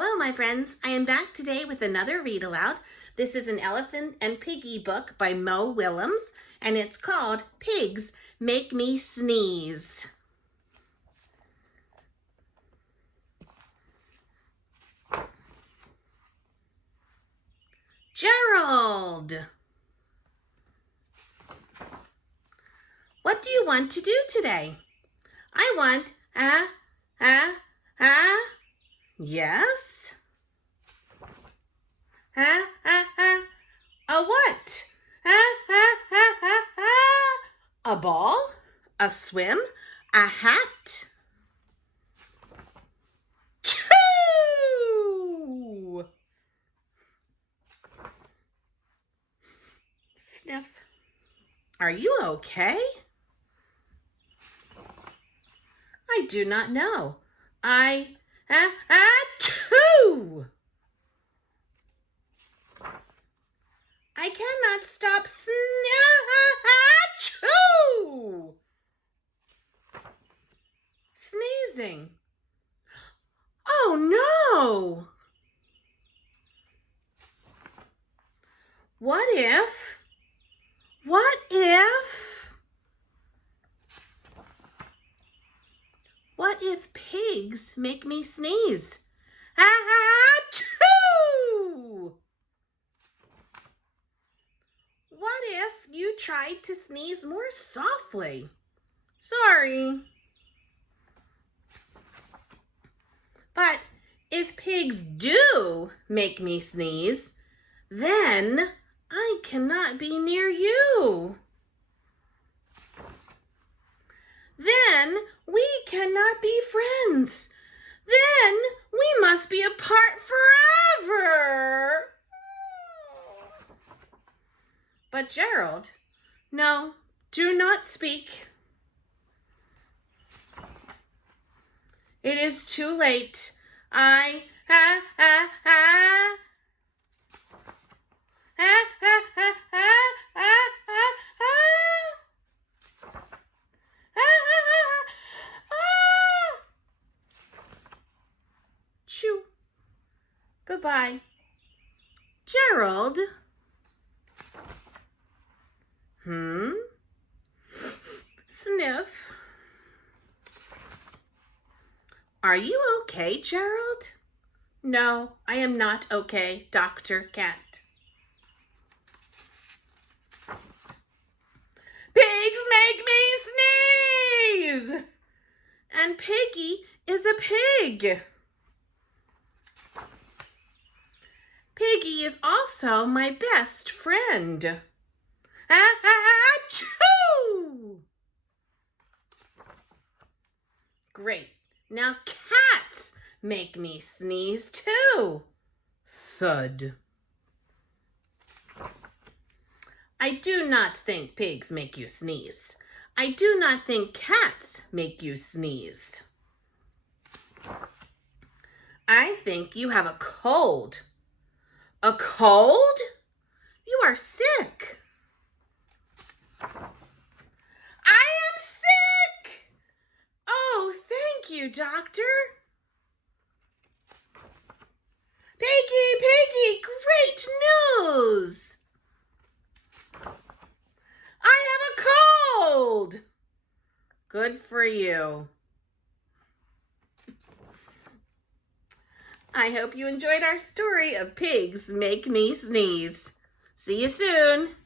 Hello, my friends. I am back today with another read aloud. This is an Elephant and Piggy book by Mo Willems, and it's called Pigs Make Me Sneeze. Gerald! What do you want to do today? I want, yes? A what? A ball? A swim? A hat? Choo! Sniff. Are you okay? I do not know. Achoo! I cannot stop achoo! Sneezing. Oh no! What if pigs make me sneeze? Achoo! What if you tried to sneeze more softly? Sorry. But if pigs do make me sneeze, then I cannot be near you. Then we cannot be friends. Then we must be apart forever. But Gerald, no, do not speak. It is too late. Shoo. Goodbye. Gerald. Sniff. Are you okay, Gerald? No, I am not okay, Dr. Cat. Pigs make me sneeze! And Piggy is a pig. Piggy is also my best friend. Achoo! Great. Now cats make me sneeze too. Thud. I do not think pigs make you sneeze. I do not think cats make you sneeze. I think you have a cold. A cold? You are sick. I am sick! Oh, thank you, doctor. Piggy, great news! I have a cold! Good for you. I hope you enjoyed our story of Pigs Make Me Sneeze. See you soon.